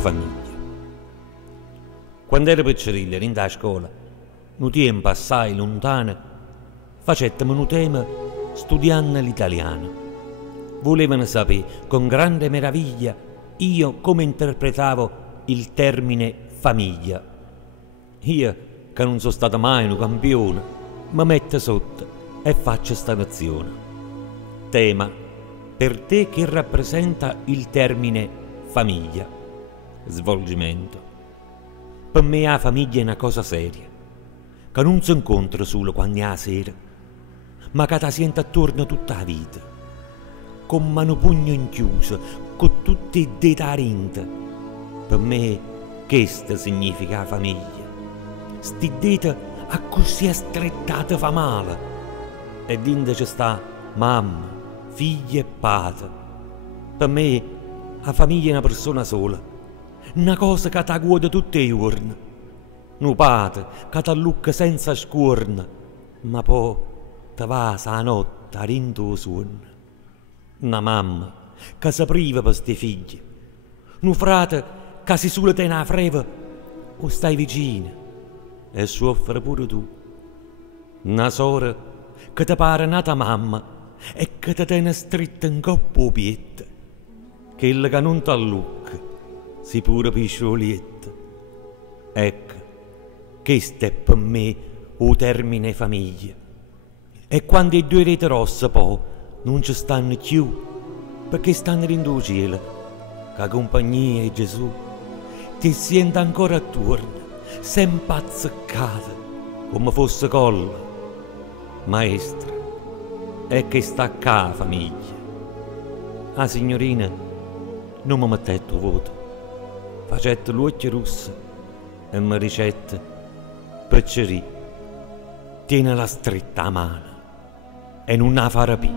famiglia. Quando ero piccirillo, in da scuola, un tempo assai lontano, facettem un tema studiando l'italiano. Volevano sapere con grande meraviglia io come interpretavo il termine famiglia. Io, che non sono stato mai un campione, mi metto sotto e faccio sta nozione. Tema: per te che rappresenta il termine famiglia. Svolgimento: per me la famiglia è una cosa seria, che non si incontra solo quando è la sera, ma che ti sente attorno tutta la vita, con mano pugno inchiuso, con tutte i dita rinte. Per me questa significa la famiglia. Sti dita a così strettate fa male, e dentro ci sta mamma, figlia e padre. Per me la famiglia è una persona sola, una cosa che ti guarda tutti i giorni, un padre che ti lucca senza scuorna, ma poi ti va la notte a rinto sonno, una mamma che si priva per sti figli, un frate che si solo te ne freva o stai vicino e soffre pure tu, una sora che ti pare nata mamma e che ti tiene stretta in coppa o pietta, quella che non ti allucca si pure pisciolietta. Ecco, questo è per me il termine famiglia. E quando i due reti rosse poi non ci stanno più, perché stanno in due cielo, che compagnia di Gesù ti sente ancora attorno, sempre azzeccata, come fosse colla. Maestra, è che sta qua la famiglia. La signorina non mi mettette voto, facette l'occhio rosso e mi ricette: Piccerì, tienila stretta a mano e non la farà più.